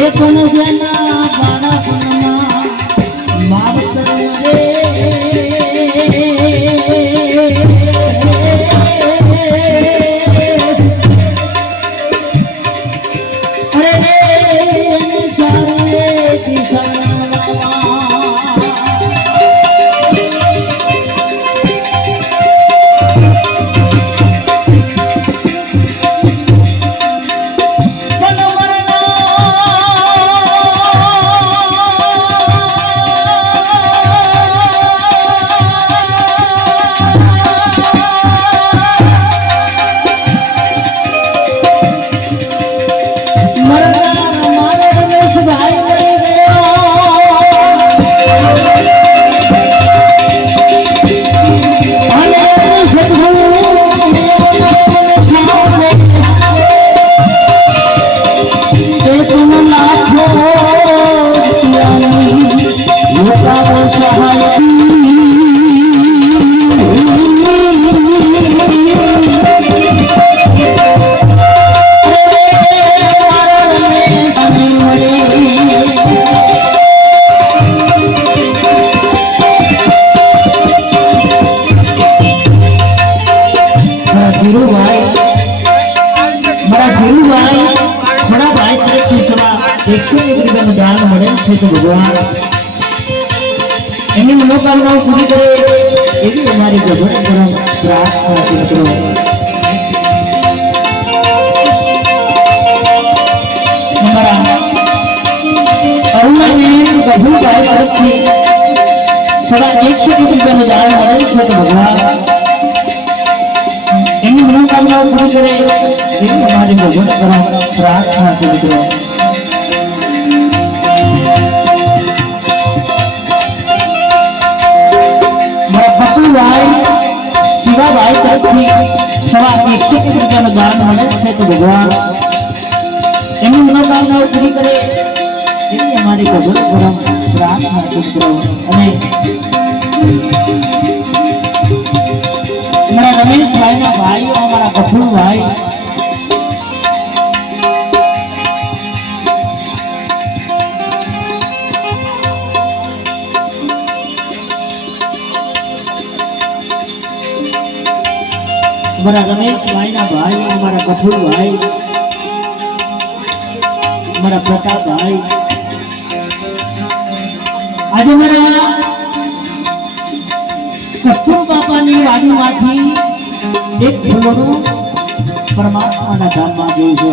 એક નજના બાળકમાં માવતર રે तो भगवान एनी मनोकामनाओं पूरी करे एवी हमारी गजब करो प्रार्थना करो। हमारा अरुणा ने गभू भाई तरफथी सवा 100 रुपयाનું દાન મળે છે તો ભગવાન એની મનોકામનાઓ પૂરી કરે એવી हमारी गजब करो प्रार्थना करो। शिवाबाई तरफथी सवा 100 रुपयाનું દાન મળે છે તો ભગવાન એની મનોકામનાઓ પૂરી કરે એવી અમારી ગજબ કરો પ્રાર્થના કરો। અને અમારા રમેશભાઈના ભાઈઓ અમારા કપૂરભાઈ हमारा रमेश भाई ना भाई हमारा कपूर भाई हमारा प्रताप भाई आज हमारा कस्तूर बापा ने वाड़ी माथी एक फूलों परमात्मा ना धाम में गई हो।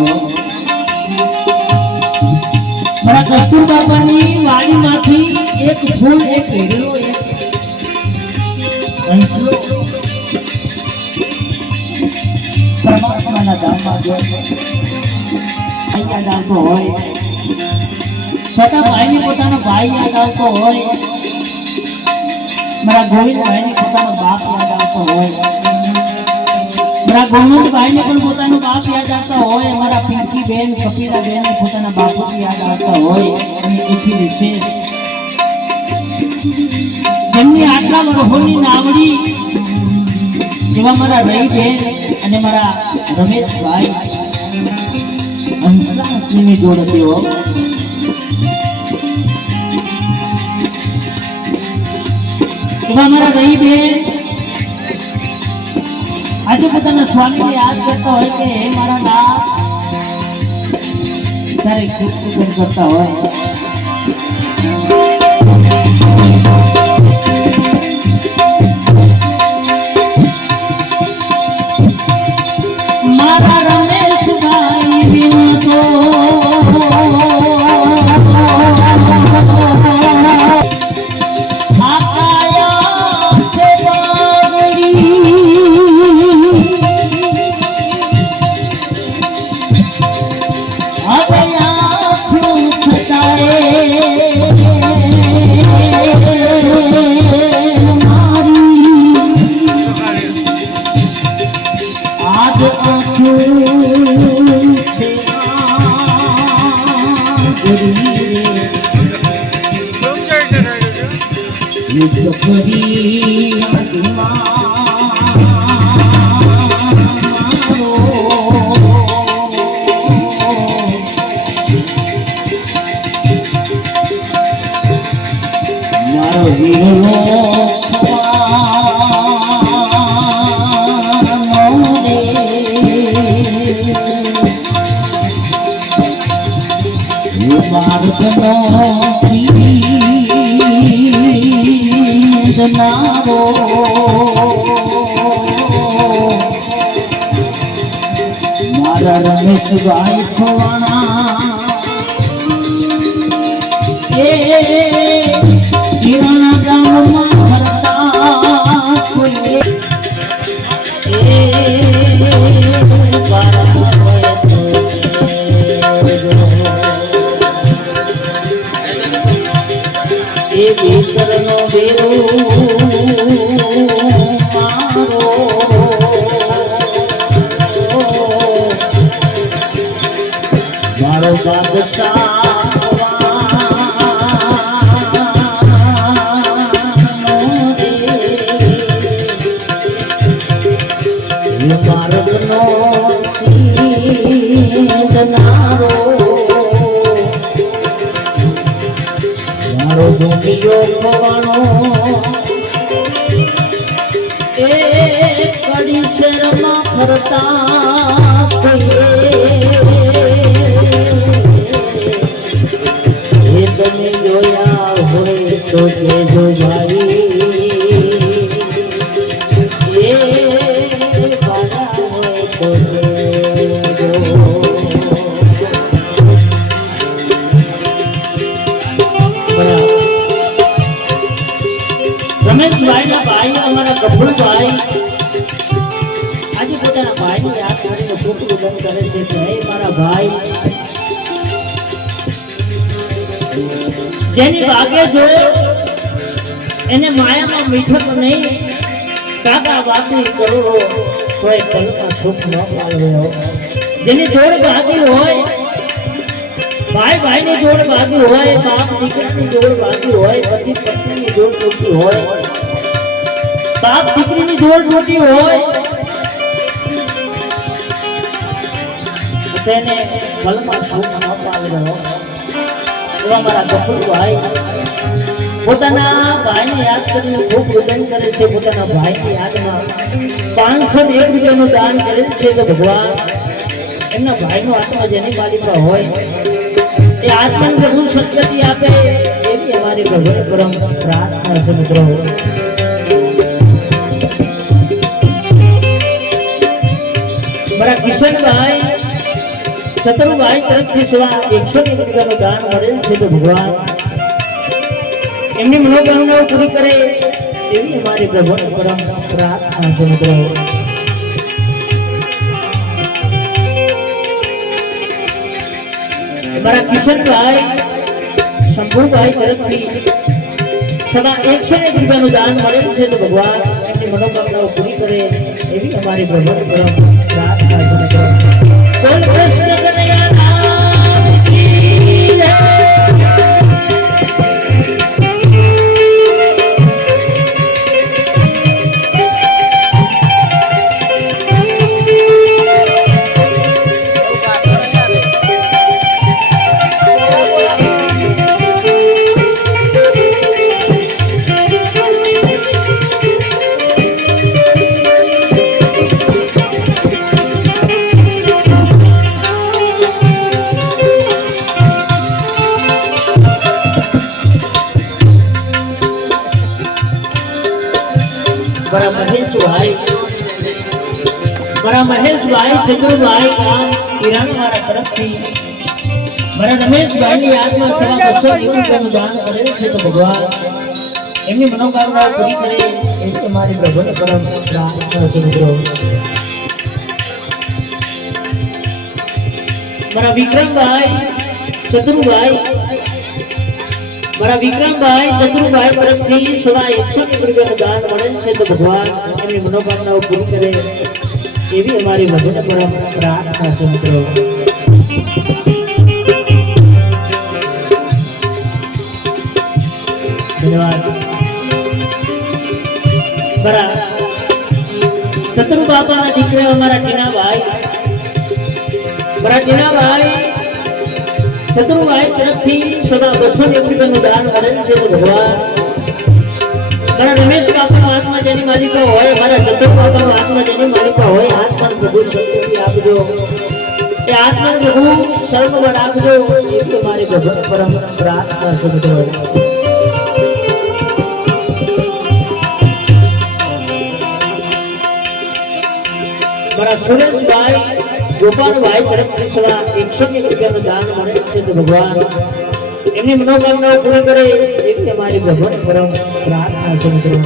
हमारा कस्तूर बापा ने वाड़ी माथी एक फूल एक हेड़ो एक हंसलो परमात्मा ना धाम में गयो भाई याद आवतो होय छोटा भाई ने पोतानो भाई याद आवतो होय मारा गोविंद भाई ने पोतानो बाप याद आवतो होय मारा गोविंद भाई ने पण पोतानो बाप याद आवतो होय मारा पिंकी बेन कपिला बेन ने पोताना बापू याद आवतो होय અને એથી વિશેષ જેમની આટલા વર્ષોની નાવડી એવા મારા રઈ બેન અને મારા રમેશ ભાઈ હંસલા હંસલીની જોડ હતી હો। એવા મારા રઈ બેન આજે પોતાના સ્વામીને યાદ કરતા હોય કે હે મારા નાથ ત્યારે ખૂબ ખૂબ કરતા હોય। મારો વીરો માર્ગનો નારો મારા રમેશભાઈ ખવાણા હીરાના ગામમાં ફરતા કોઈ ભીતરનો બેરો મારો બાદશાહ માર્ગનો નારો મારો ગોમિયો ભવાનો એ કડી શેરમાં ફરતા એ તમે જોયા હોય તો કેજો ભાઈ એ બાળા હોય તો રમેશભાઈ ના ભાઈ અમારા ગફુરભાઈ આજે પોતાના ભાઈને યાદ કરીને ખૂબ ઉદમ કરે છે કે હે મારા ભાઈ જેની ભાગે જો એને માયામાં મીઠક નહીં કાકા વાતી કરો કોઈ પલમાં સુખ ન પાળવ્યો જેની જોડ ભાગી હોય ભાઈ ભાઈની જોડ ભાગી હોય બાપ દીકરાની જોડ ભાગી હોય પતિ પત્નીની જોડ તૂટી હોય બાપ દીકરીની જોડ તૂટી હોય તેને પલમાં સુખ ન પાળવ્યો એવા મારા ગફુરભાઈ પોતાના ભાઈને યાદ કરીને ખૂબ રુદન કરે છે પોતાના ભાઈની યાદમાં 501 રૂપિયાનું દાન કરે છે તો ભગવાન એમના ભાઈનો આત્મા જેની માલિકા હોય એ આત્માને પ્રભુ સદગતિ આપે એવી અમારી પ્રભુને પરમ પ્રાર્થના છે મિત્રો મારા કિશનભાઈ ચતુરભાઈ તરફથી સેવા 101 રૂપિયાનું દાન મળેલ છે તો ભગવાન એમની મનોકામનાઓ પૂરી કરે એવી અમારી પ્રભુને પરમ પ્રાર્થના છે મિત્રો મારા કિશનભાઈ શંભુભાઈ તરફથી સવા 101 રૂપિયાનું દાન મળેલ છે તો ભગવાન એમની મનોકામનાઓ પૂરી કરે એવી અમારી પ્રભુને પરમ પ્રાર્થના છે મિત્રો બોલ કૃષ્ણ કનૈયા લાલ કી જય મારા મહેશભાઈ ચતુરભાઈ ગામ ઈરાનવાળા તરફથી મારા રમેશભાઈની યાદમાં સવા 201 રૂપિયાનું દાન કરેલ છે તો ભગવાન એમની મનોકામનાઓ પૂરી કરે એવી અમારી પ્રભુને પરમ પ્રાર્થના છે મિત્રો મારા વિક્રમભાઈ ચતુરભાઈ તરફથી સવા 101 રૂપિયાનું દાન મળેલ છે તો ભગવાન એમની મનોકામનાઓ પૂરી કરે એવી અમારી પ્રભુને પરમ પ્રાર્થના છે મિત્રો ધન્યવાદ બરા ચતુર બાપાના દીકરા અમારા ટીનાભાઈ ચતુરભાઈ તરફથી સદા 201 રૂપિયાનું દાન મળેલ છે તો ભગવાન મારા રમેશ કાકાનો આત્મા જેની માલિકો હોય, મારા ચતુર કાકાનો આત્મા જેની માલિકો હોય, આત્માને પ્રભુ શક્તિ આપજો, એ આત્માને પ્રભુ સર્વમાં રાખજો, એ મારી પરમ પ્રાર્થના છે મિત્રો. મારા સુરેશભાઈ ગોપાલભાઈ તરફથી સવા 101 રૂપિયાનું દાન મળે છે, તો ભગવાન એમની મનોકામનાઓ પૂરી કરે, એ મારી ભગવાન પરમ પ્રાર્થના છે મિત્રો.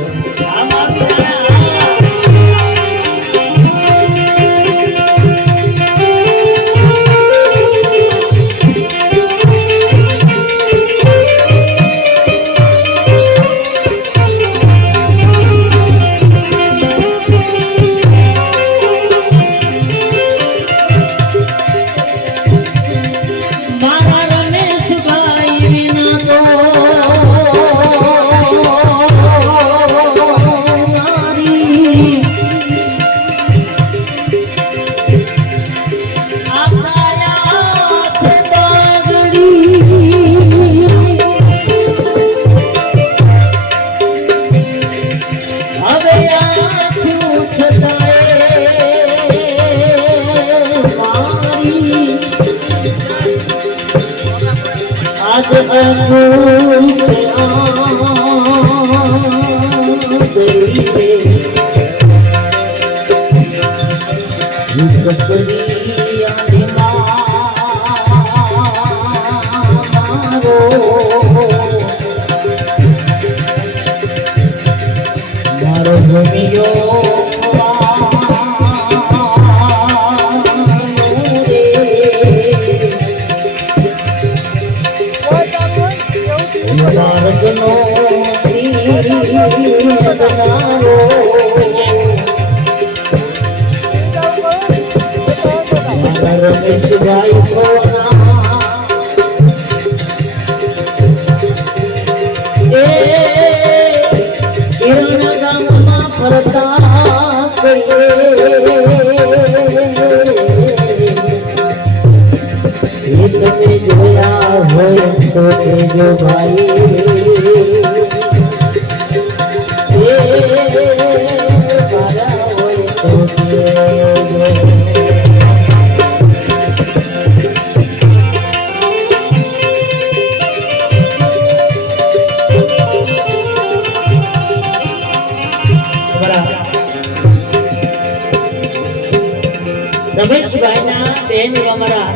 રમેશભાઈના બેન અમારા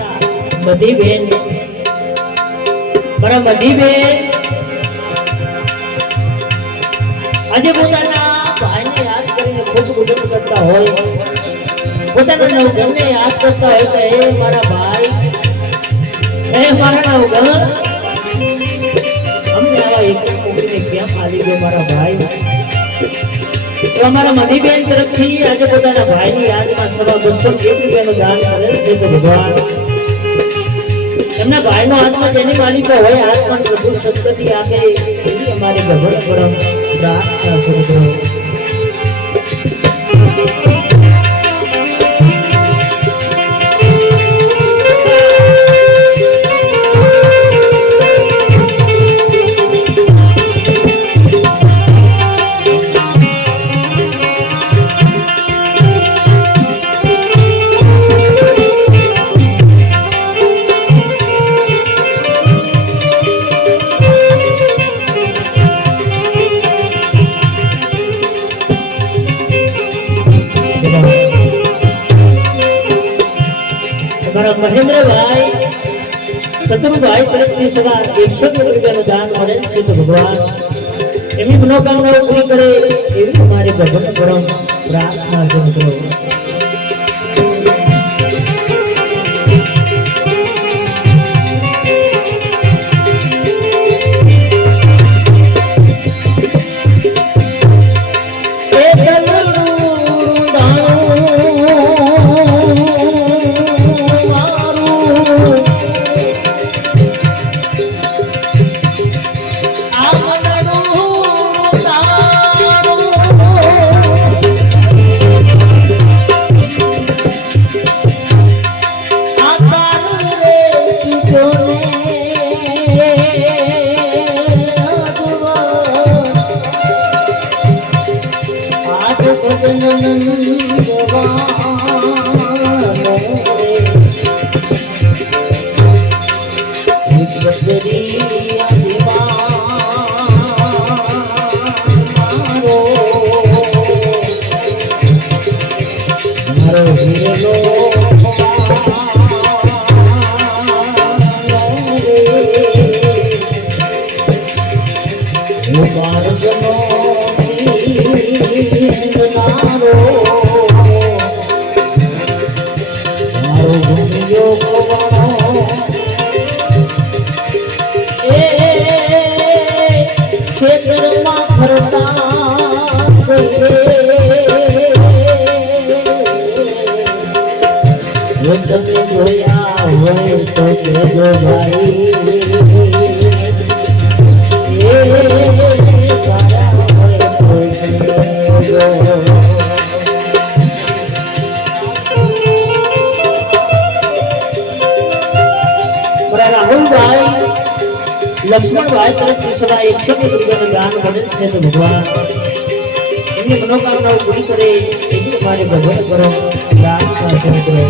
બધી બેન, મારા બધી બેન આજે પોતાના ભાઈને યાદ કરીને ખૂબ ઉદમ કરતા હોય, પોતાના નવઘરને યાદ કરતા હોય, તો એ મારા ભાઈ, એ મારા નવઘર અમને આવા એક છોકરીને કેમ આવી ગયો મારા ભાઈ. તો અમારા મધીબેન તરફથી આજે પોતાના ભાઈની યાદમાં સવા 201 રૂપિયાનું દાન કરેલ છે, તો ભગવાન એમના ભાઈનો આત્મા જેની માલિકો હોય, આત્માને પ્રભુ સદગતિ આપે, એવી અમારી ભગવાન પરમ પ્રાર્થના છે મિત્રો. મહેન્દ્રભાઈ ચતુરભાઈ તરફથી સવા 101 રૂપિયાનું દાન મળેલ છે, તો ભગવાન એમની મનોકામનાઓ પૂરી કરે, એવી અમારી ભગવાન પરમ પ્રાર્થના છે મિત્રો. તમે જોયા હોય તો કેજો ભાઈ રાહુલભાઈ લક્ષ્મણભાઈ તરફથી સવા 100 રૂપિયાનું દાન મળે છે તો ભગવાન એમની મનોકામનાઓ પૂરી કરે એવી અમારે ભગવાન કરો પ્રાર્થના છે મિત્રો.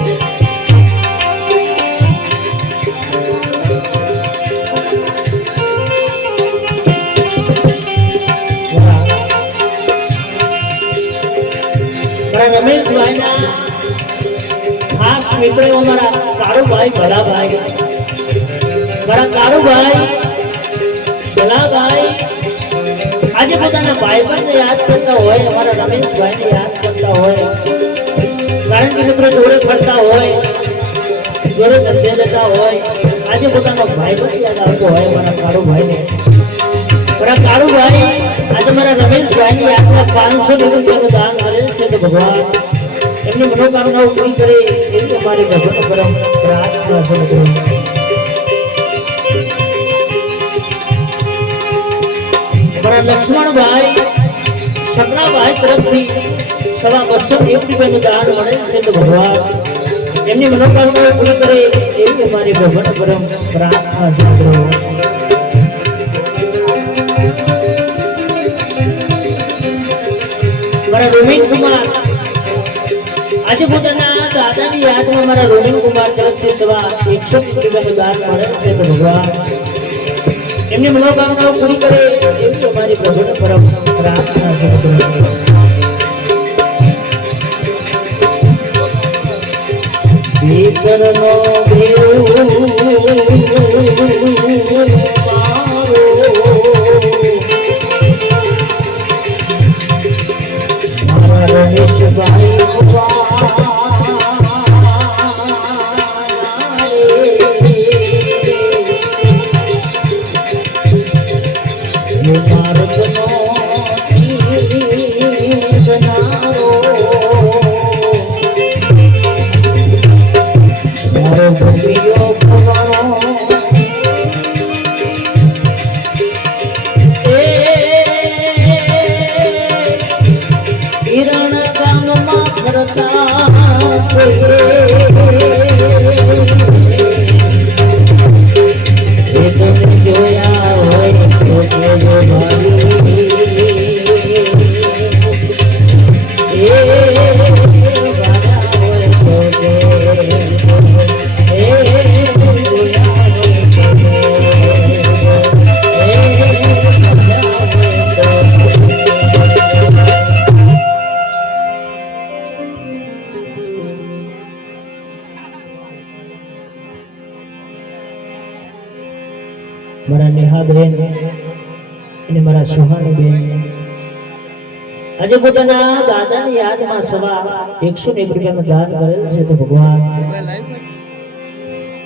રમેશભાઈના ખાસ મિત્ર અમારા કાળુભાઈ ભલાભાઈ, મારા કાળુભાઈ ભલાભાઈ આજે પોતાના ભાઈબંધને યાદ કરતા હોય, અમારા રમેશભાઈને યાદ કરતા હોય, કારણ કે મિત્રો જોડે ફરતા હોય, જોડે ધંધે જતા હોય, આજે પોતાનો ભાઈબંધ યાદ આવતો હોય મારા કાળુભાઈને. મારા કાળુભાઈ આજે મારા રમેશભાઈની યાદમાં 500 રૂપિયાનું દાન કરેલ છે તો ભગવાન એમની મનોકામનાઓ પૂરી કરે એવી અમારી ભગવાન પરમ પ્રાર્થના છે મિત્રો. મારા લક્ષ્મણભાઈ સપનાભાઈ તરફથી સવા 201 રૂપિયાનું દાન મળેલ છે તો ભગવાન એમની મનોકામનાઓ પૂરી કરે એવી અમારી ભગવાન પરમ પ્રાર્થના છે મિત્રો. મારા રોહિત કુમાર આજે પોતાના દાદાની યાદમાં મારા રોહિત કુમાર તરફથી સવા 100 રૂપિયાનું દાન મળેલ છે તો ભગવાન એમની મનોકામનાઓ પૂરી કરે એવી અમારી ભગવાન પરમ પ્રાર્થના છે મિત્રો. ભીતરનો રમેશભાઈ મારા નેહાબેન અને મારા સુહાનીબેન આજે પોતાના દાદાની યાદમાં સવા 101 રૂપિયાનું દાન કરેલ છે તો ભગવાન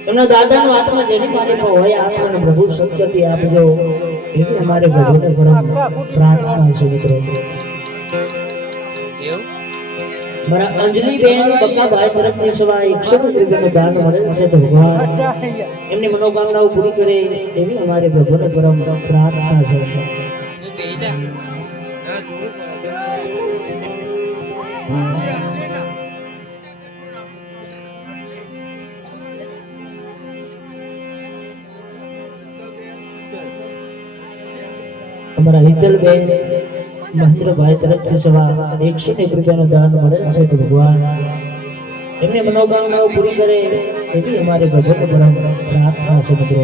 એમના દાદાનો આત્મા જેની માલિકા હોય આત્માને પ્રભુ સદગતિ આપજો એવી અમારે ભગવાનને પરમ પ્રાર્થના છે મિત્રો. મારા અંજલિબેન બક્કાભાઈ તરફથી સવા 100 રૂપિયાનું દાન મળેલ છે તો ભગવાન એમની મનોકામનાઓ પૂરી કરે એવી અમારે ભગવાનને પરમ પ્રાર્થના છે. અમારા હિતલબેન મહેન્દ્રભાઈ તરફથી સવા 101 રૂપિયાનું દાન મળેલ છે તો ભગવાન એમની મનોકામનાઓ પૂરી કરે એવી અમારે ભગવાન પરમ પ્રાર્થના છે મિત્રો.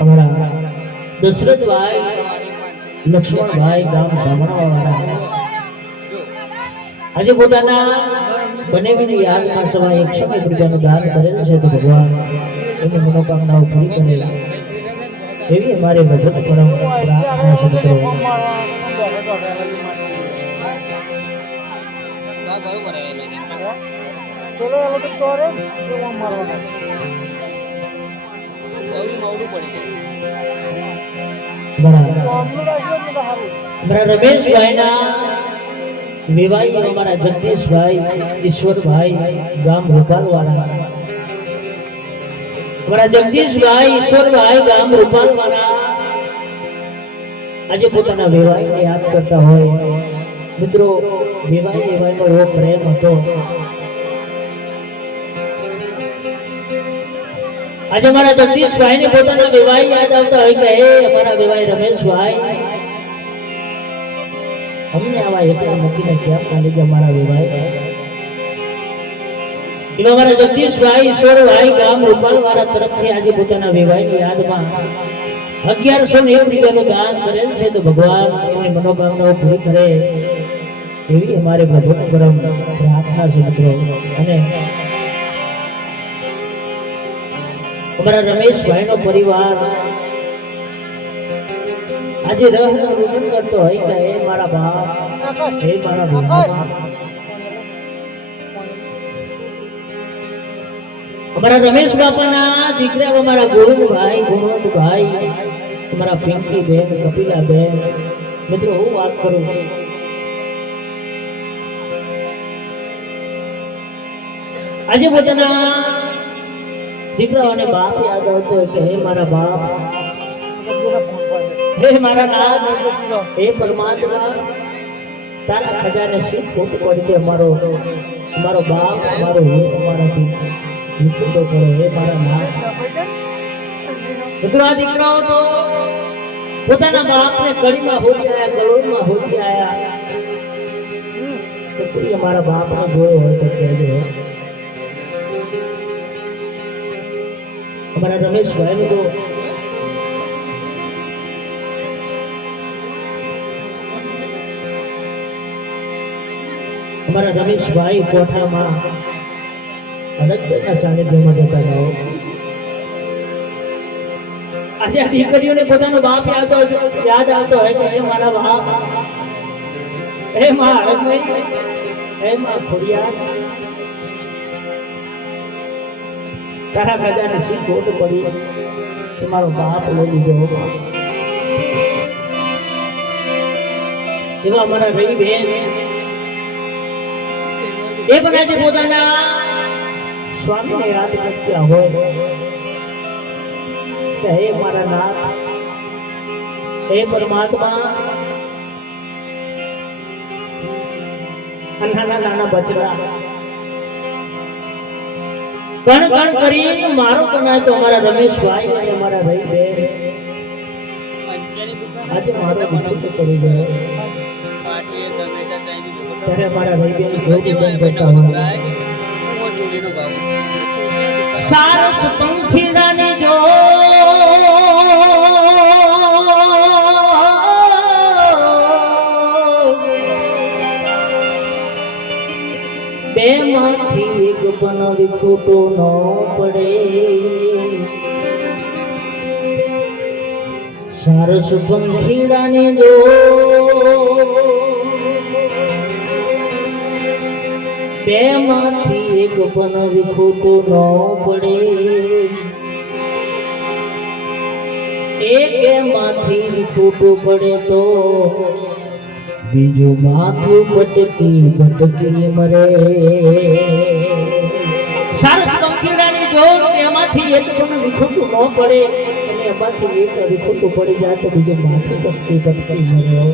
અમારા દશરથભાઈ લક્ષ્મણભાઈ ગામ ધામણાવાળા આજે પોતાના બનેવીની યાદમાં સવા 101 રૂપિયાનું દાન કરેલ છે તો ભગવાન એમની મનોકામનાઓ પૂરી કરે એવી અમારે ભગવત પરમ પ્રાર્થના છે મિત્રો. રમેશભાઈના વિવાહી અમારા જગદીશભાઈ ઈશ્વરભાઈ ગામ રૂપાલવાળા અમારા જગદીશભાઈ ઈશ્વરભાઈ ગામ રૂપાલવાળા આજે પોતાના વિવાહીને યાદ કરતા હોય મિત્રો. વિવાહીનો એવો પ્રેમ હતો. આજે અમારા જગદીશભાઈ ને પોતાના વિવાહી યાદ આવતા હોય કે હે અમારા વિવાહી રમેશભાઈ અમને આવા એકલા મૂકીને કેમ કાઢી ગયા અમારા વિવાહી. એવા અમારા જગદીશભાઈ ઈશ્વરભાઈ ગામ રૂપાલવાળા તરફથી આજે પોતાના વિવાહીની યાદમાં 1101 રૂપિયાનું દાન કરેલ છે તો ભગવાન એમની મનોકામનાઓ પૂરી કરે એવી અમારે ભગવાન પરમ પ્રાર્થના છે મિત્રો. અને અમારા રમેશભાઈ નો પરિવાર આજે રહનો રુદન કરતો હોય કે હે મારા બાપ હે મારા બાપ. અમારા રમેશ બાપાના દીકરા અમારા ગોવિંદભાઈ ગુણવંતભાઈ અમારા પિંકી બેન કપિલા બેન મિત્રો હું વાત કરું આજે પોતાના દીકરાઓને બાપ યાદ આવતો હોય કે હે મારા બાપ હે મારા નાથ હે પરમાત્મા તારા ખજાને શી ખોટ પડી છે અમારો બાપ અમારો હું અમારાથી વિખુટો કરો હે મારા નાથ. મિત્રો આ દીકરાઓ તો પોતાના બાપને કડીમાં હોદી આયા ગલોડમાં હોદી આયા તો કોઈ અમારા બાપને જોયો હોય તો કહેજો. અમારા રમેશભાઈ નું તો અમારા રમેશભાઈ કોઠામાં અનંતના સાનિધ્યમાં જતા રહો. આજે આ દીકરીઓને પોતાનો બાપ યાદ આવતો હોય કે હે મારા બાપ હે માં હળદમઈ હે માં ખોડિયાર તારા ખજાને શી ખોટ પડી કે મારો બાપ લઈ લીધો. એવા અમારા રવિ બેન એ પણ આજે પોતાના સ્વામીને યાદ કરતા હોય કે હે મારા નાથ હે પરમાત્મા નાના બચડા કણ કરીને મારો બનાય તો અમારા રમેશભાઈ અને અમારા રવિ બેન આજે મારો વિખુટ પડી ગયો ત્યારે અમારા રવિ બેન કેવું કરતા હોય સારસ પંખીડાને જો બે માંથી એક પણ વિખૂટો ન પડે. સારસ પંખીડાને જો બે માંથી એક પણ વિખૂટું ન પડે. એક માંથી વિખૂટું પડે તો બીજું માથું ભટકી મરે. સારસ પંખીડાની જોડ એમાંથી એક પણ વિખૂટું ન પડે અને એમાંથી એક વિખૂટું પડી જાય તો બીજું માથું ભટકી મરે.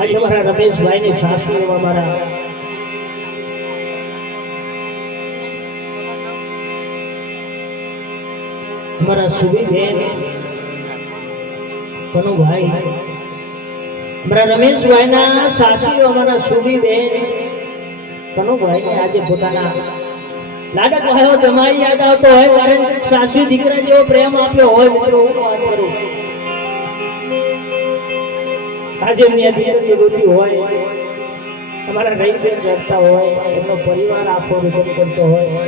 આજે અમારા રમેશભાઈ ની સાસુ એવા અમારા સુબીબેન કનુભાઈ અમારા રમેશભાઈ ના સાસુ અમારા સુબીબેન કનુભાઈ ને આજે પોતાના લાડક ભાઈઓ જમાઈ યાદ આવતો હોય, કારણ કે સાસુ દીકરા જેવો પ્રેમ આપ્યો હોય. મિત્રો હું વાત કરું, આજે એમની દીકરી ગોતી હોય, તમારા રહી બેન કરતા હોય, એમનો પરિવાર આખો રૂપમ કરતો હોય,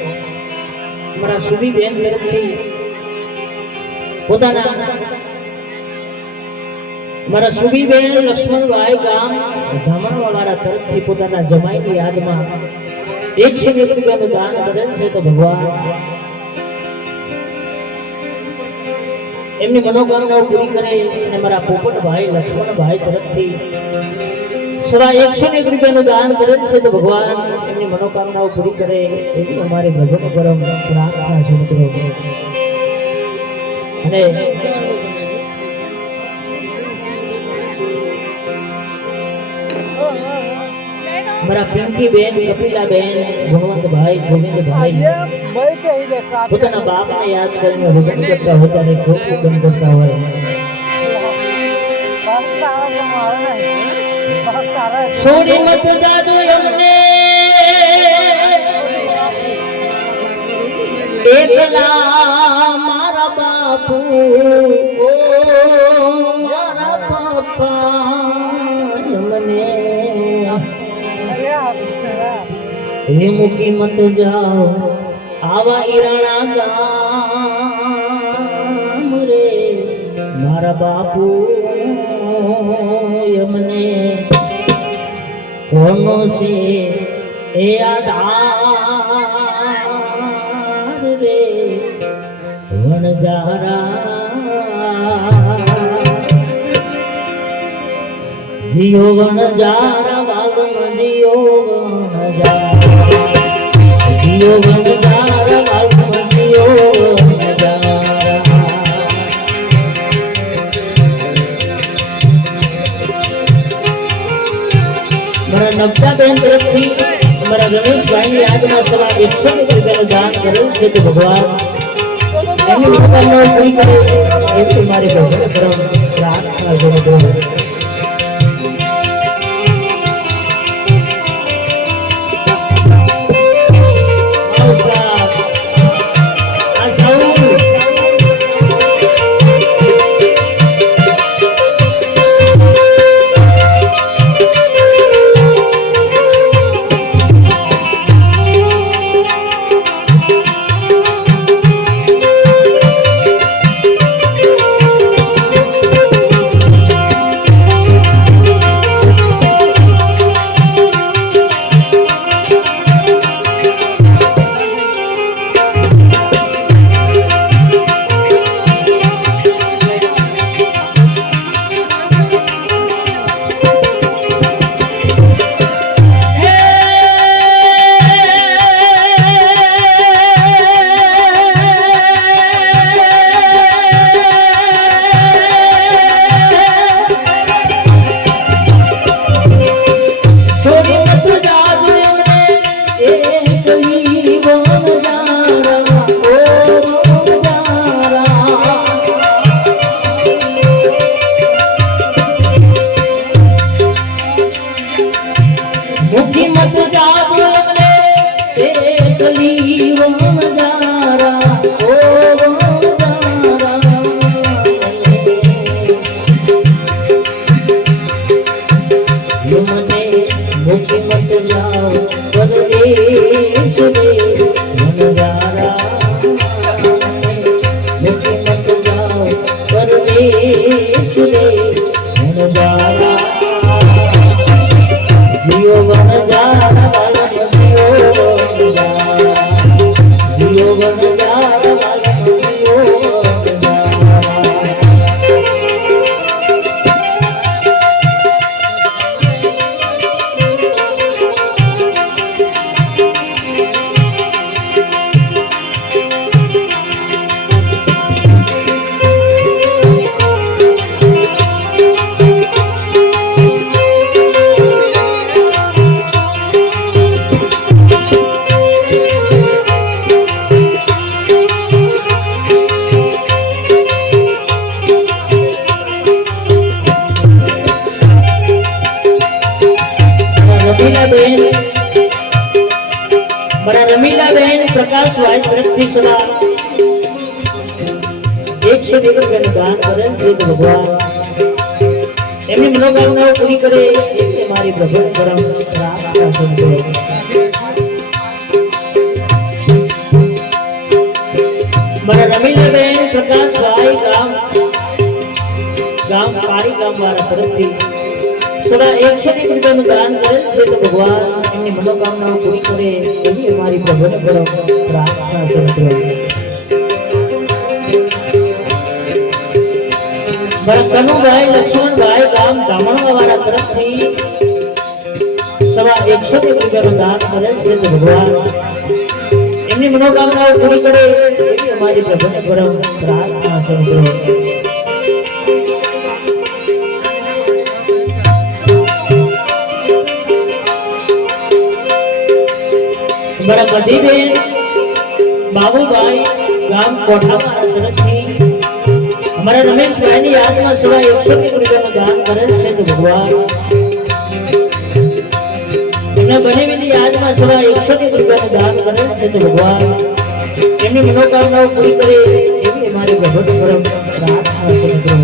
અમારા સુબી બેન તરફથી પોતાના મારા સુબી બેન લક્ષ્મણભાઈ ગામ ધામણવાળા તરફથી પોતાના જમાઈની યાદમાં 101 રૂપિયાનું દાન કરેલ છે. તો ભગવાન એમની મનોકામનાઓ પૂરી કરે. અને મારા પોપટભાઈ લક્ષ્મણભાઈ તરફથી 101 રૂપિયાનું દાન કરેલ છે. તો ભગવાન એમની મનોકામનાઓ પૂરી કરે એવી અમારી ભગવાન પરમ પ્રાર્થના છે મિત્રો. અને મારા પિંકી બેન, કપિલા બેન, ગુણવંતભાઈ, ગોવિંદભાઈ પોતાના બાપને યાદ કરીને ભજન કરતા હતા અને ખૂબ ભજન કરતા હોય. છોડી મત દાદુ અમને એકલા મારા બાપુ, ઓ મારા પપ્પા મને હે મૂકી મત જાઓ આવા ઈરાણા ગામ રે મારા બાપુ મને કોનો છે એ આધાર રે વણજારા જીઓ વણજારા વાગમ જીઓ વણજારા જીઓ વણજારા વાગમ જીઓ વણજારા. મારા નબતા બેન તરફથી મારા ગણેશભાઈની યાદમાં સવા 100 રૂપિયાનું દાન કરેલ છે. કે ભગવાન એમની મનોકામનાઓ પૂરી કરે એવી મારી ભગવાન પરમ પ્રાર્થના છે મિત્રો. પ્રકાશ વાય તરફથી સદા 101 રૂપિયાનું દાન કરેલ છે તો ભગવાન એમની મનોકામનાઓ પૂરી કરે એટલે મારી પ્રભુ પરમ પ્રાર્થના સંતો મારા રમીલાબેન પ્રકાશભાઈ ગામ પારી ગામ વાળા તરફથી સદા 101 રૂપિયાનું દાન કરેલ છે તો ભગવાન એમની મનોકામનાઓ પૂરી કરે એવી અમારી પ્રભુને પરમ પ્રાર્થના સંતો મારા કનુભાઈ લક્ષ્મણભાઈ ગામ ધામણવા વાળા તરફથી સવા 101 રૂપિયાનું દાન કરેલ છે તો ભગવાન એમની મનોકામનાઓ પૂરી કરે એવી અમારી પ્રભુને પરમ પ્રાર્થના સંતો મારા બધીબેન બાબુભાઈ ગામ કોઠાવાળા તરફથી અમારા રમેશભાઈની યાદમાં સવા 101 રૂપિયાનું દાન કરેલ છે તો ભગવાન એમના બનેવીની યાદમાં સવા 101 રૂપિયાનું દાન કરેલ છે તો ભગવાન એમની મનોકામનાઓ પૂરી કરે એવી અમારી પ્રભુને પરમ પ્રાર્થના સંતો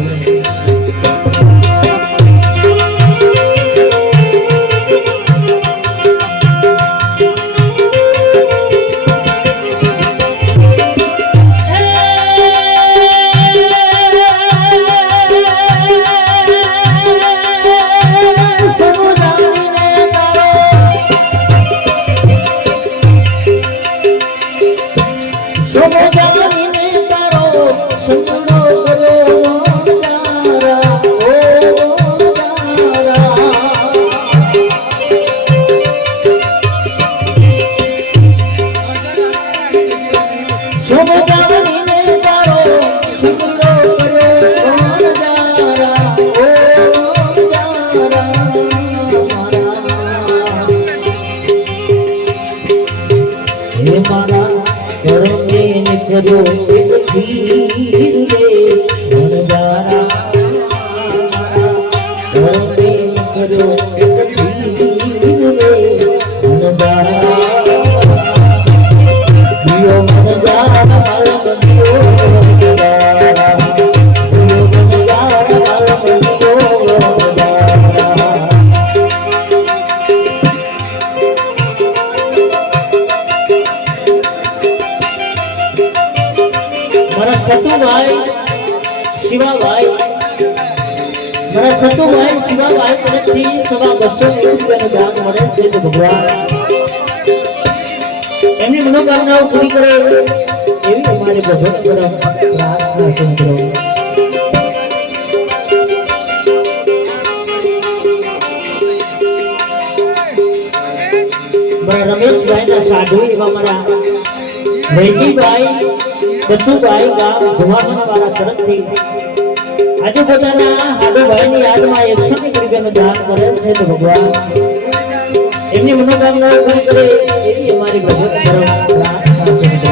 સતુભાઈ શિવાભાઈ તરફથી સવા 201 રૂપિયાનું દાન મળે છે તો ભગવાન એમની મનોકામનાઓ પૂરી કરે એવી અમારી ભગવાન પરમ પ્રાર્થના સંતો મારા રમેશભાઈના સાધુ એવા મારા વૈદીભાઈ બચુભાઈ ગામ ભુવાના વાળા તરફથી આજે પોતાના હાડુભાઈની યાદમાં 101 રૂપિયાનું દાન કરેલ છે તો ભગવાન એમની મનોકામનાઓ પૂરી કરે એવી અમારી ભગવત પરમ પ્રાર્થના સંતો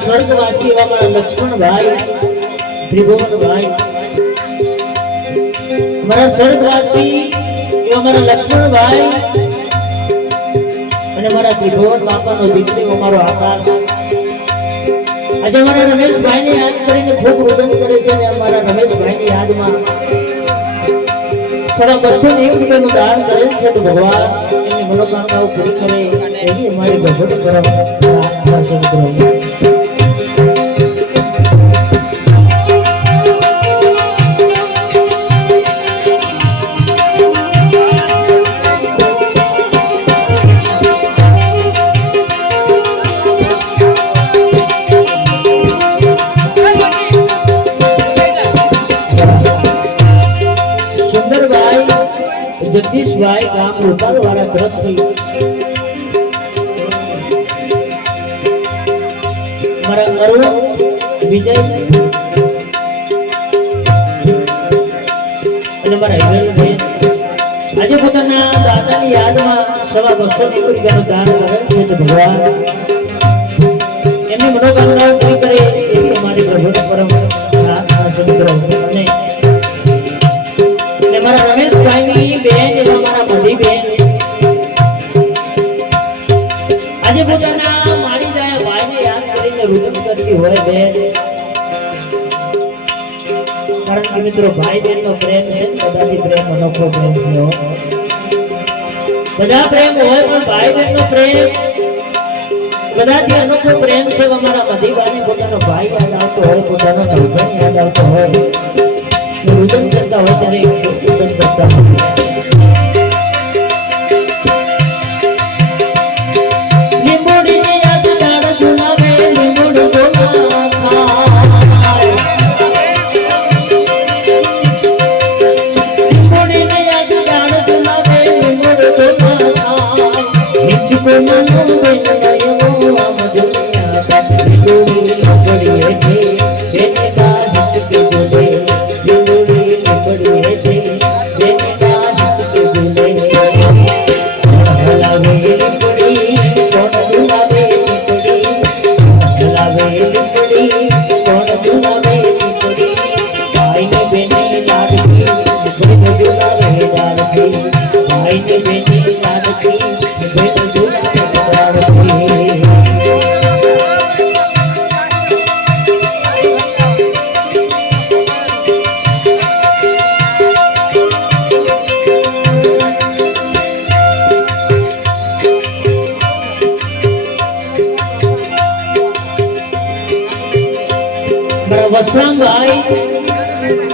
સ્વર્ગવાસી એવા મારા લક્ષ્મણભાઈ ત્રિભુવનભાઈ મારા સ્વર્ગવાસી એવા મારા લક્ષ્મણભાઈ અને મારા ત્રિભુવન બાપાનો દીકરી અમારો આકાશ આજે મારા રમેશભાઈને યાદ કરીને ખૂબ રુદન કરે છે અને અમારા રમેશભાઈની યાદમાં સવા 201 રૂપિયાનું દાન કરેલ છે તો ભગવાન એમની મનોકામનાઓ પૂરી કરે એવી અમારી ભગવત પરમ પ્રાર્થના સંતો જગદીશભાઈ ગામ રૂપાલ વાળા તરફથી મારા અરુણ વિજય અને મારા હિરલભાઈ આજે પોતાના દાદાની યાદમાં 250 રૂપિયાનું દાન કરે છે તો ભગવાન એમની મનોકામનાઓ પૂરી કરે એવી અમારી પ્રભુની પરમ પ્રાર્થના છે મિત્રો. અને મારા રમેશભાઈની બેન એવા મારા મધી બેન આજે પોતાના મારી જાય ભાઈને યાદ કરીને રુદન કરતી હોય બેન. કારણ કે મિત્રો ભાઈ બહેન નો પ્રેમ છે બધાથી પ્રેમ અનોખો પ્રેમ છે. બધા પ્રેમ હોય પણ ભાઈ બહેન નો પ્રેમ બધાથી અનોખો પ્રેમ છે. અમારા મધીબાને પોતાનો ભાઈ યાદ આવતો હોય, પોતાનો નવભાઈ યાદ આવતો હોય, રુદન કરતા હોય ત્યારે રુદન કરતા હોય. લીંબોડીને યાદ ડાળ ગુલાબે લીંબોડી ગોલા ખાય. લીંબોડીને યાદ ડાળ ગુલાબે લીંબોડી ગોલા ખાય. હિંચકો મનો બેન વસરામભાઈ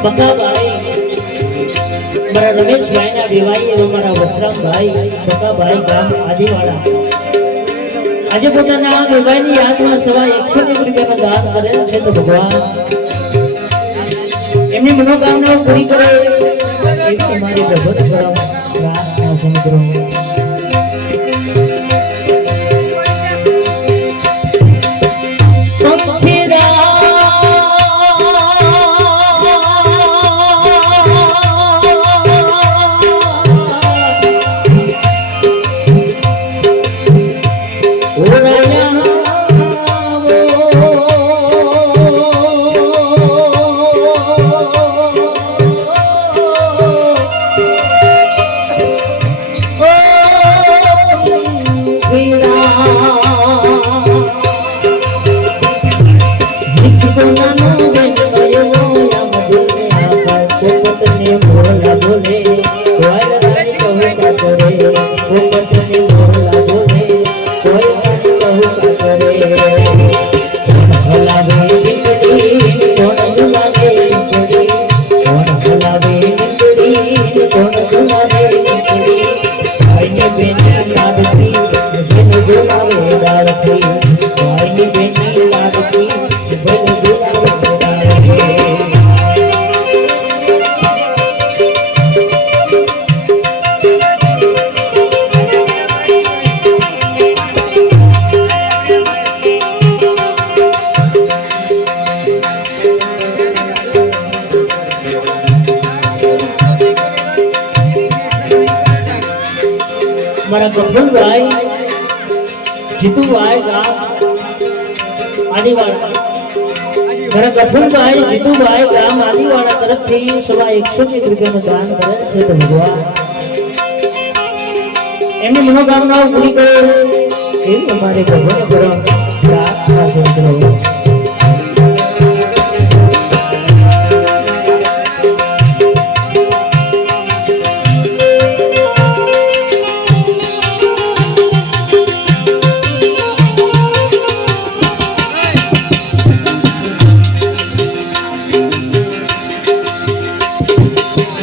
બકાભાઈ મારા રમેશભાઈ ના દેવાઈ એવા મારા વસરામભાઈ બકાભાઈ ગામ આદિવાડા આજે પોતાના દેવાઈની યાદમાં 150 રૂપિયાનું દાન કરેલ છે તો ભગવાન એમની મનોકામનાઓ પૂરી કરે એવી અમારી પ્રભુની પરમ પ્રાર્થના છે મિત્રો. મારા ગફુરભાઈ જીતુભાઈ ગામ આદિવાડા મારા ગફુરભાઈ જીતુભાઈ ગામ આદિવાડા તરફથી 150 રૂપિયાનું દાન કરેલ છે તો ભગવાન એમની મનોકામનાઓ પૂરી કરે એવી અમારી પ્રભુની પરમ પ્રાર્થના છે મિત્રો.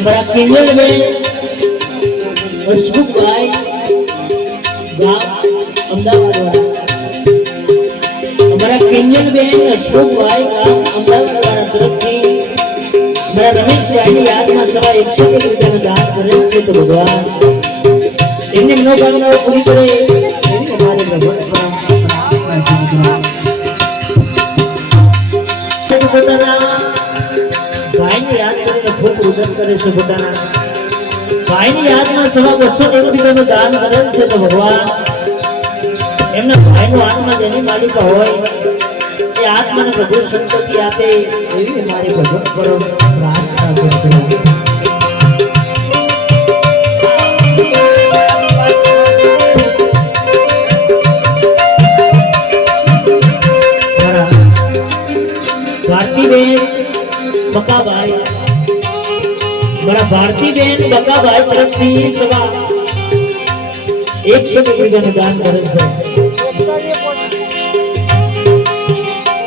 મારા કિંજલબેન હસમુખભાઈ ગામ અમદાવાદ અમારા કિંજલબેન હસમુખભાઈ ગામ અમદાવાદ તરફથી મારા રમેશભાઈની યાદમાં 150 રૂપિયાનું દાન કરેલ છે તો ભગવાન એમની મનોકામનાઓ પૂરી કરે એવી અમારી પ્રભુની પ્રાર્થના છે મિત્રો. પોતાના ભાઈને યાદ કરીને ખૂબ ઉદત કરે છે પોતાના ભાઈની યાદમાં સવા 200 રૂપિયાનું દાન કરેલ છે તો ભગવાન એમના ભાઈનો આત્મા જેની માલિકા હોય એ આત્માને બધું સંપત્તિ આપે એવી અમારી ભગવાન પરમ પ્રાર્થના છે. ભારતીબેન બકાભાઈ મારા ભારતીબેન બકાભાઈ તરફથી સવા 100 રૂપિયાનું દાન કરેલ છે.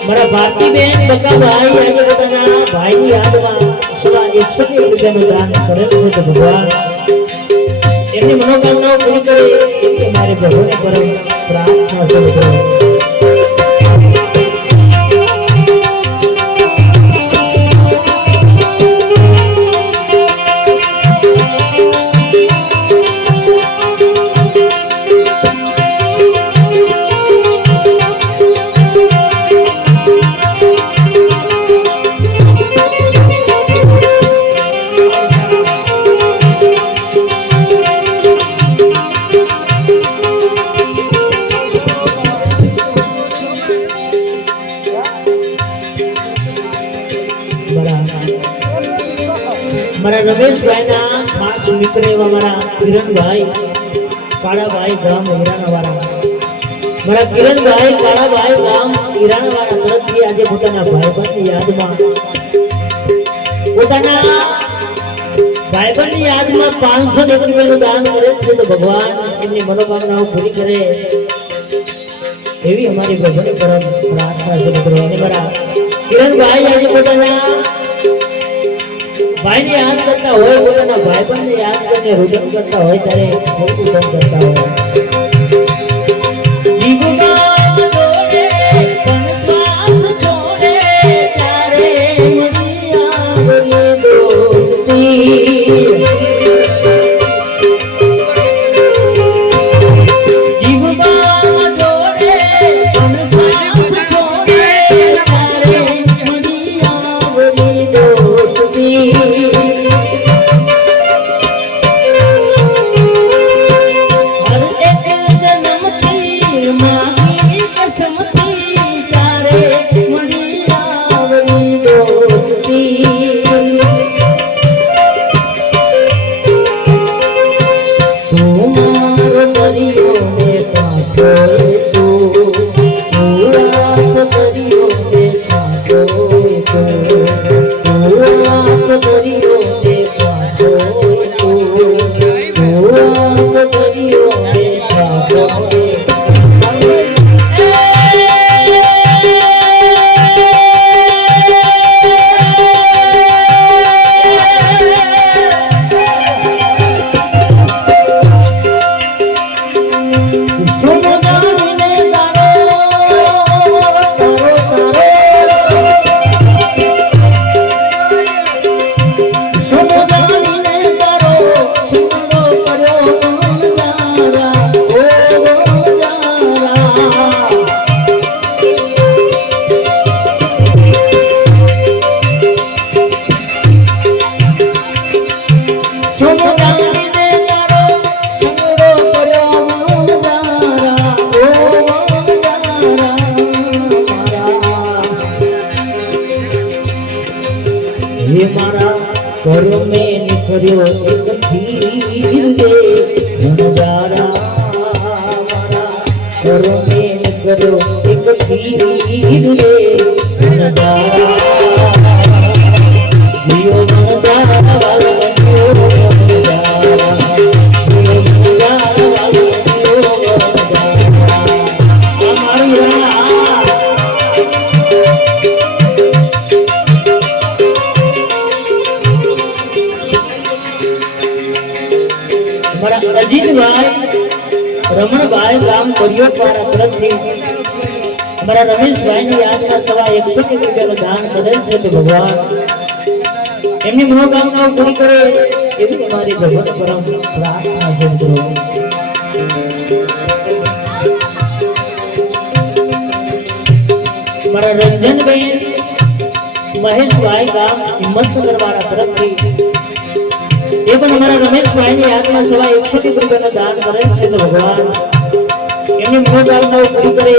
મારા ભારતીબેન બકાભાઈ આજે પોતાના ભાઈની યાદમાં સવા 100 રૂપિયાનું દાન કરેલ છે તો ભગવાન એમની મનોકામનાઓ પૂરી કરે એવી અમારે ભગવાનને પરમ પ્રાર્થના છે. મારા રમેશભાઈના ખાસ મિત્ર એવા મારા કિરણભાઈ કાળાભાઈ ગામ હીરાણાવાળા મારા કિરણભાઈ કાળાભાઈ ગામ હીરાણાવાળા તરફથી આજે પોતાના ભાઈબંધની યાદમાં 500 રૂપિયાનું દાન કરે છે તો ભગવાન એમની મનોકામનાઓ પૂરી કરે એવી અમારી ભગવાનની પરમ પ્રાર્થના છે મિત્રો. અને મારા કિરણભાઈ આજે પોતાના ભાઈને યાદ કરતા હોય પોતાના ભાઈબંધને યાદ કરીને રુદન કરતા હોય ત્યારે મોટું કામ કરતા હોય. घरों में निखरियो एक धीर दे नजारा घरों में निखरियो एक धीर दे नजारा जियो नजारा वाला जियो नजारा जियो नजारा वाला जियो नजारा हमारा अजीत भाई रमण भाई गाम परियोपारा तरफથી हमारा रमेश भाई ની યાદમાં સવા 100 રૂપિયાનું દાન કરેલ છે તો ભગવાન એમની મનોકામનાઓ પૂરી કરે એવી અમારી ભગવાન પરમ પ્રાર્થના છે મિત્રો. हमारा रंजन बहन महेश भाई गाम हिम्मतनगर वाला तरफથી એ પણ અમારા રમેશભાઈની યાદમાં સવા 100 રૂપિયાનું દાન કરે છે તો ભગવાન એમની મનોકામનાઓ પૂરી કરે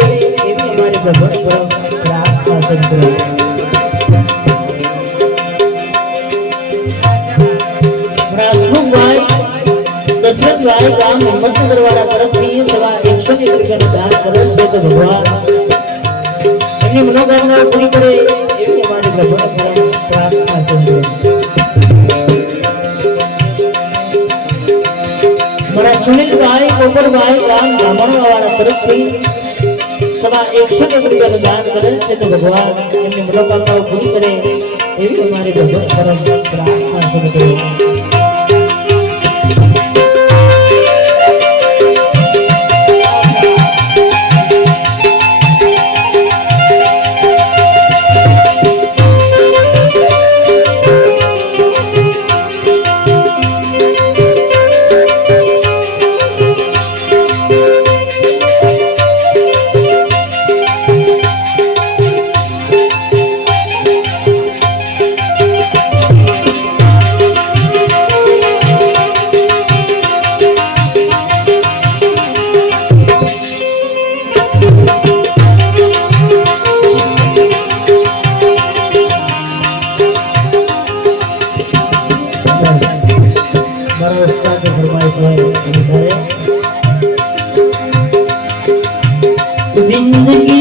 એવી અમારી ભગવાન પ્રાર્થના છે મિત્રો. હસમુખભાઈ દશરથભાઈ ગામ હિંમતનગર વાળા તરફથી સવા 100 રૂપિયાનું દાન કરે છે તો ભગવાન એમની મનોકામનાઓ પૂરી કરે એવી અમારી ભગવાન પ્રાર્થના છે. મારા સુનિલભાઈ ગોપરભાઈ ગામ બ્રાહ્મણવાળા તરફથી સવા 100 રૂપિયાનું દાન કરે છે તો ભગવાન એમની મનોકામનાઓ પૂરી કરે એવી અમારી ભગવાન પ્રાર્થના છે મિત્રો. जिंदगी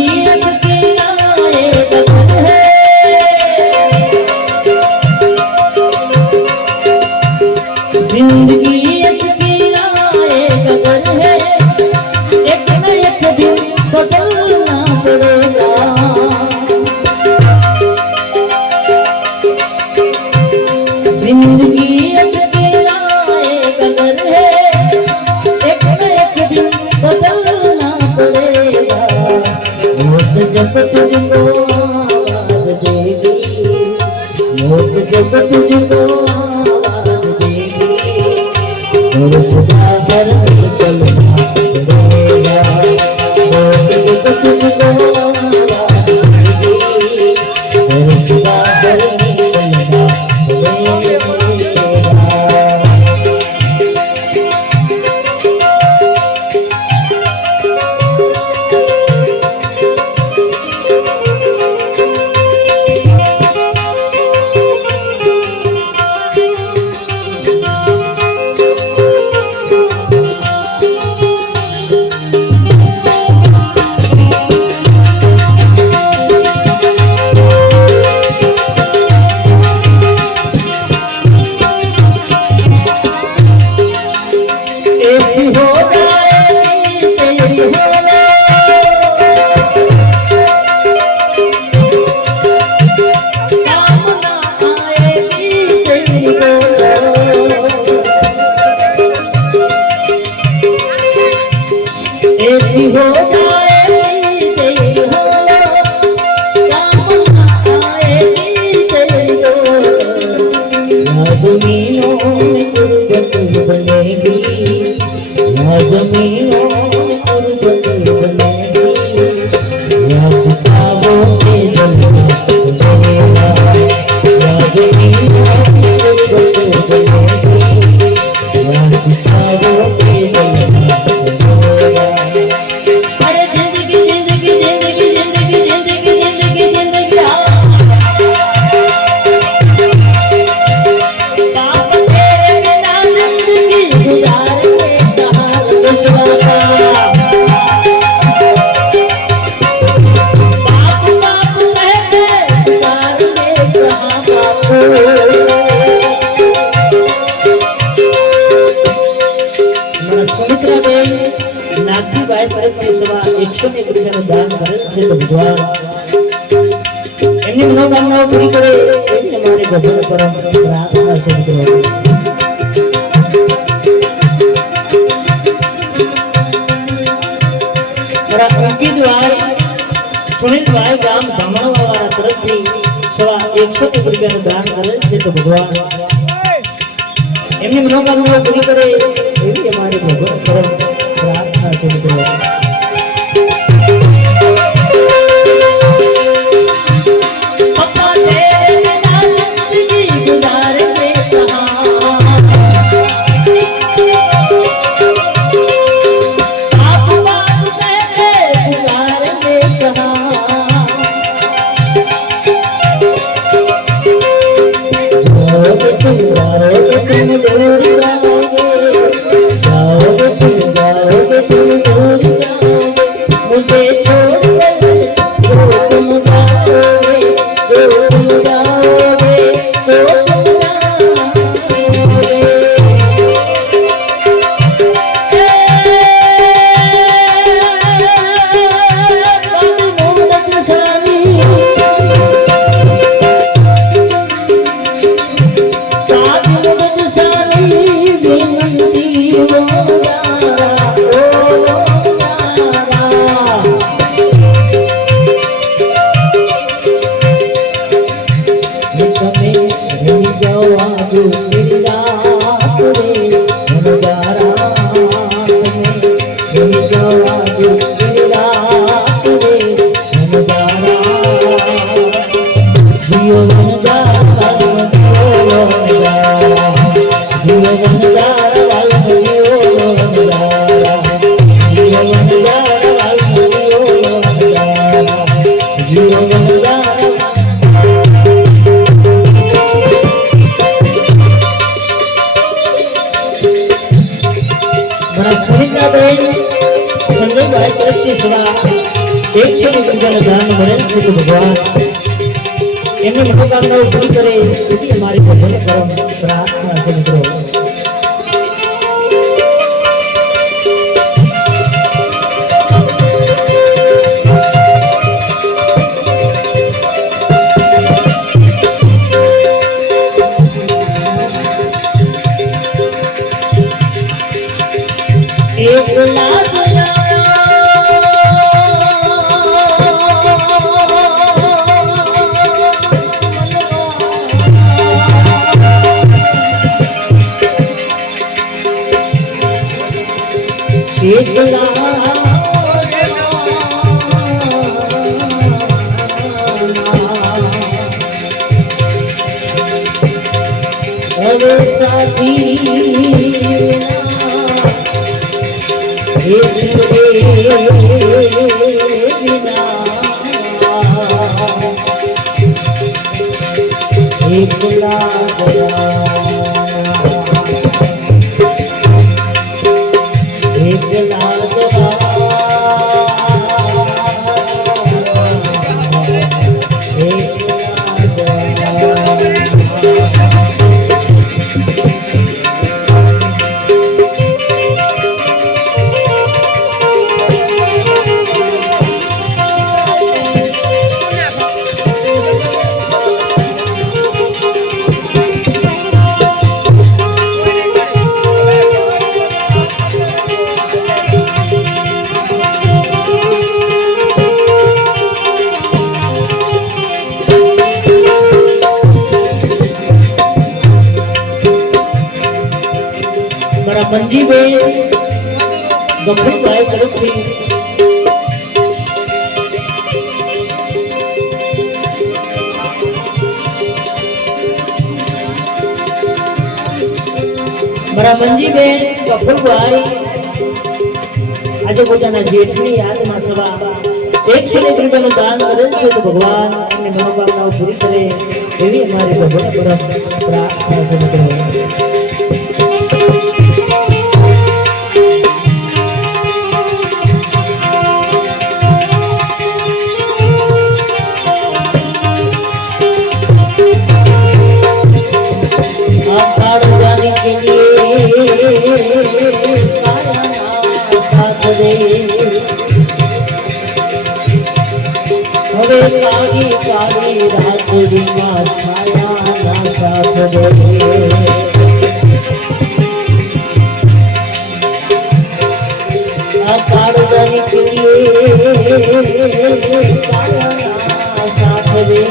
जब तुझको आवाज देगी, मौत जब तुझको आवाज देगी, और सदा कर निकलना पड़ेगा। मौत जब तुझको आवाज देगी, और सदा कर निकलना पड़ेगा। એમની મનોકામનાઓ પૂરી કરે એવી અમારી ભગવાન પ્રાર્થના છે મિત્રો. અંકિતભાઈ સુનિલભાઈ ગામ બ્રાહ્મણવાળા તરફથી સવા 100 રૂપિયાનું દાન કરે છે તો ભગવાન એમની મનોકામનાઓ પૂરી કરે એવી અમારી ભગવાન પ્રાર્થના છે મિત્રો. ભગવાન એમની મનોકામનાઓ પૂરી કરે એવી અમારી ભગવાન પરમ પ્રાર્થના છે મિત્રો. મંજીબેન ગફુરભાઈ તરફથી મારા મંજીબેન ગફુરભાઈ આજે પોતાના જેઠની યાદમાં સવા 101 રૂપિયાનું દાન કરેલ છે તો ભગવાન એમની મનોકામનાઓ પૂરી કરે એવી અમારી ભગવાન પરમ પ્રાર્થના છે મિત્રો. હવે કાળી કાળી રાતડીમાં છાયાના સાથ દે આ કાળજાની કીડીએ છાયાના સાથ દે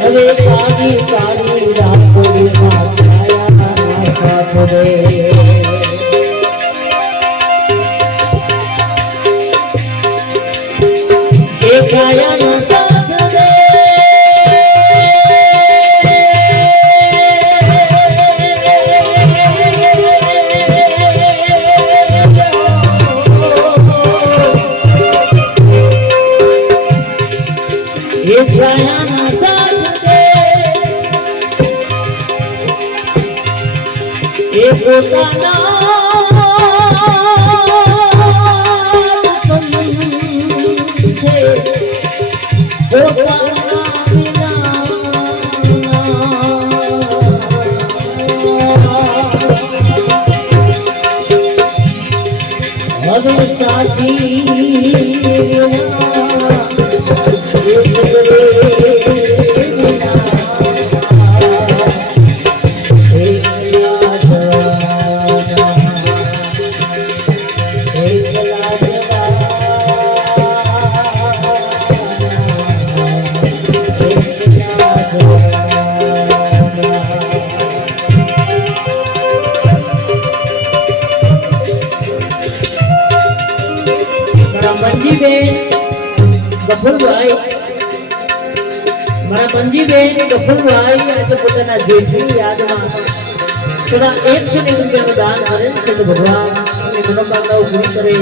હવે કાળી કાળી રાતડીમાં છાયાના સાથ દે છાયાનો સાથ દે એ છાયાનો સાથ દે એ પોતાના હવે સાથી મંજીબેન ગફુરભાઈ આજે પોતાના જેઠની યાદમાં સદા 101 રૂપિયાનું દાન કરેલ છે તો ભગવાન એમની મનોકામનાઓ પૂરી કરે.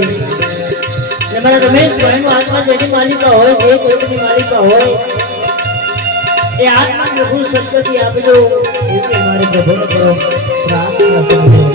અને મારા રમેશભાઈનો આત્મા જેની માલિકા હોય, જે કોઈની માલિકા હોય, એ આત્મા પ્રભુ સદગતિ આપજો એવી અમારી પ્રભુને કરો પ્રાર્થના સમજો.